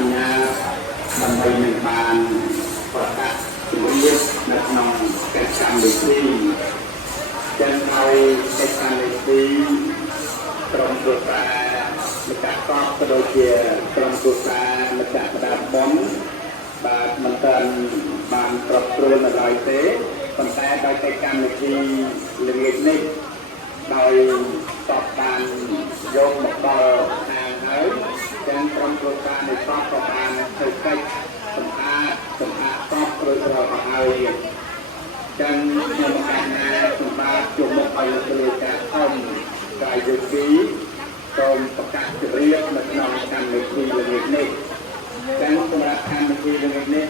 ញ្ញាដើម្បីនឹងបានប្រកាសជំរាបនៅក្នុងកិច្ចកម្មវិធីចឹងហើយកិច្ចកម្មវិធីក្រុមគ្រួសារម្ចាស់កប់ក៏ដូចជាក្រុមគ្រួសារម្ចាស់ម្ដាយបុណ្យបាទមិនទាន់បានប្រព្រឹត្តនៅឡើយទេប៉ុន្តែដោយកិច្ចកម្មវិធីល្ងាចនេះដោយតបបានយកមកដល់ខាងហើយចឹងក្រុមគ្រួសារនៃកប់ក៏បានធ្វើកិច្ចសម្អាតកប់រួចរាល់មកហើយចឹងខ្ញុំបានណាសម្រាប់ជុំមុខឲ្យលោកគ្រូការធំកាយវិធីសូមប្រកាសជម្រាបនៅក្នុងកម្មវិធីល្ងាចនេះចឹងសម្រាប់កម្មវិធីល្ងាចនេះ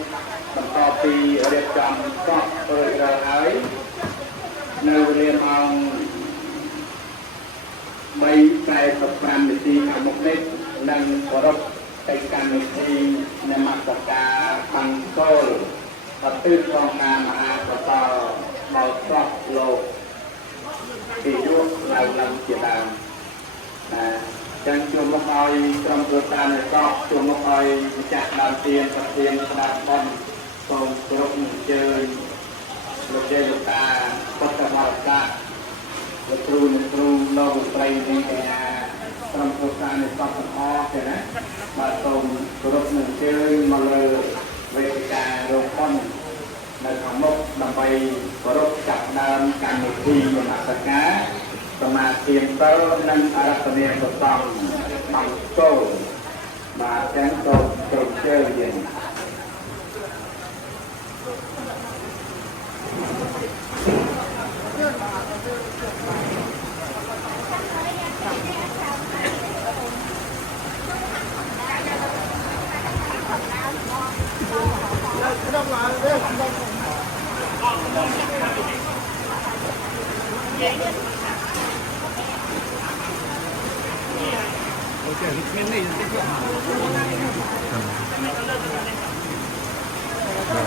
បន្ទាប់ពីរៀបចំកប់រួចរាល់ហើយនៅវេលាម៉ោង3:45នាទីខាងមុខនេះនឹងប្រពកិច្ចកម្មវិធីនមស្ការបង្កលទិដ្ឋក្នុងការមហាបតលមកសពលោកពីយុគឡើងជាដើមចឹងជួបមកឲ្យក្រុមគ្រួសារនៃកប់ជួបមកឲ្យម្ចាស់ដើមទានប្រធានស្ដាប់បនសូមគោរពអញ្ជើញលោកយាយលោកតាពុទ្ធបរិស័ទលោកគ្រូលោកមន្ត្រីនេះក្រុមគ្រួសារនៃកប់ទាំងអស់ទេណាបាទសូមគោរពអញ្ជើញមកលើវេទិការោងបននៅខាងមុខដើម្បីគោរពចាប់ដើមកម្មវិធីនមស្ការសមាធិទៅនិងអរតនីប្រសំអង្គចូលបាទចឹងសូមគ្រប់ជើងយើង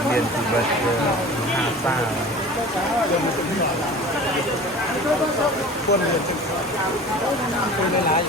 មានជីវិតមហាសាលពុននៅឡើយ